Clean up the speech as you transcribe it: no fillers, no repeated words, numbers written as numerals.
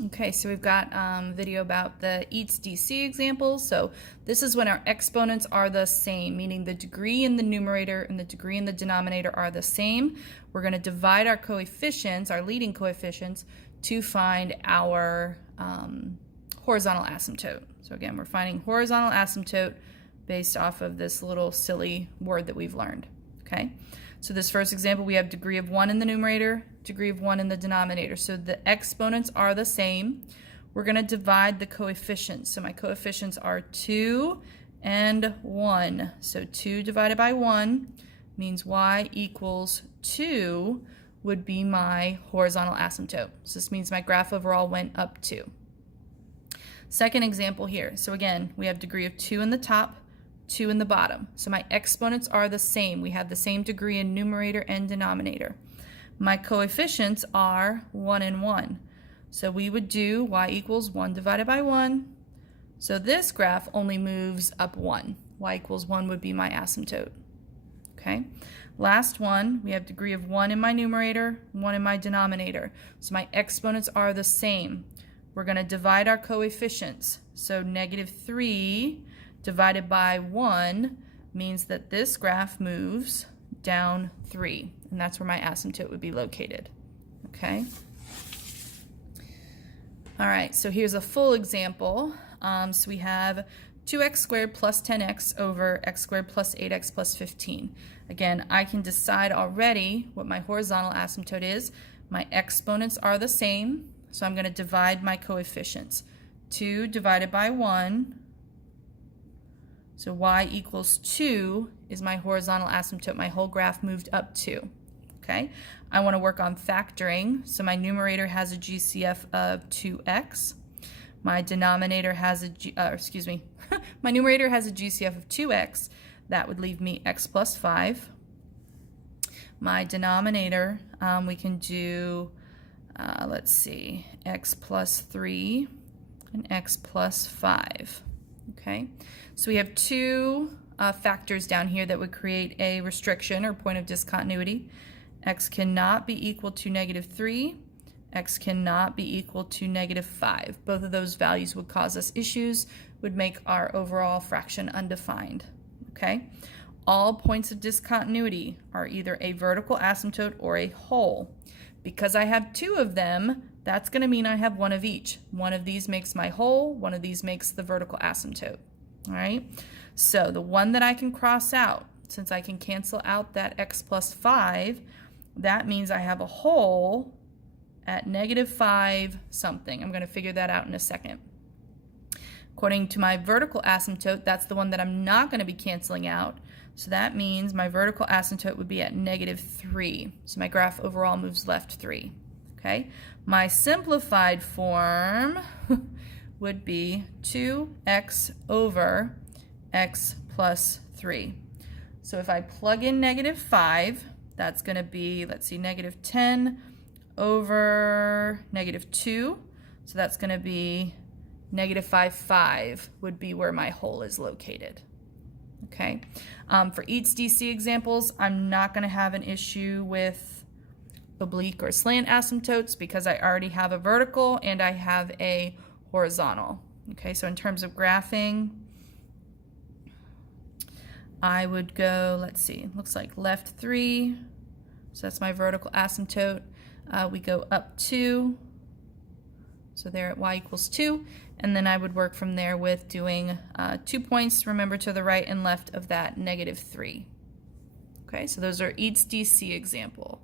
Okay, so we've got video about the Eats DC examples. So this is when our exponents are the same, meaning the degree in the numerator and the degree in the denominator are the same. We're going to divide our coefficients, our leading coefficients, to find our horizontal asymptote. So again, we're finding horizontal asymptote based off of this little silly word that we've learned. Okay, so this first example, we have degree of 1 in the numerator, degree of 1 in the denominator. So the exponents are the same. We're going to divide the coefficients. So my coefficients are 2 and 1. So 2 divided by 1 means y equals 2 would be my horizontal asymptote. So this means my graph overall went up 2. Second example here. So again, we have degree of 2 in the top, 2 in the bottom. So my exponents are the same. We have the same degree in numerator and denominator. My coefficients are 1 and 1. So we would do y equals 1 divided by 1. So this graph only moves up 1. Y equals 1 would be my asymptote. Okay. Last one, we have degree of 1 in my numerator, 1 in my denominator. So my exponents are the same. We're going to divide our coefficients. So -3 divided by 1 means that this graph moves down 3, and that's where my asymptote would be located. Okay. All right, so here's a full example. So we have 2x squared plus 10x over x squared plus 8x plus 15. Again, I can decide already what my horizontal asymptote is. My exponents are the same, so I'm going to divide my coefficients. 2 divided by 1. So y equals 2 is my horizontal asymptote. My whole graph moved up 2. Okay, I want to work on factoring. So my numerator has a GCF of 2x. My denominator has my numerator has a GCF of 2x. That would leave me x plus 5. My denominator, we can do, let's see, x plus 3 and x plus 5. Okay, so we have two factors down here that would create a restriction or point of discontinuity. X cannot be equal to -3. X cannot be equal to -5. Both of those values would cause us issues, would make our overall fraction undefined. Okay, all points of discontinuity are either a vertical asymptote or a hole. Because I have two of them, that's going to mean I have one of each. One of these makes my hole, one of these makes the vertical asymptote. All right, so the one that I can cross out, since I can cancel out that x plus 5, that means I have a hole at -5 something. I'm going to figure that out in a second. According to my vertical asymptote, that's the one that I'm not going to be canceling out. So that means my vertical asymptote would be at -3. So my graph overall moves left 3. Okay, my simplified form would be 2x over x plus 3. So if I plug in -5, that's going to be, let's see, -10 over -2. So that's going to be -5 would be where my hole is located. Okay, for Eats DC examples, I'm not going to have an issue with oblique or slant asymptotes because I already have a vertical and I have a horizontal. Okay, so in terms of graphing, I would go, let's see, looks like left 3, so that's my vertical asymptote. We go up 2, so there at y equals 2, and then I would work from there with doing 2 points, remember, to the right and left of that -3. Okay, so those are Eats DC example.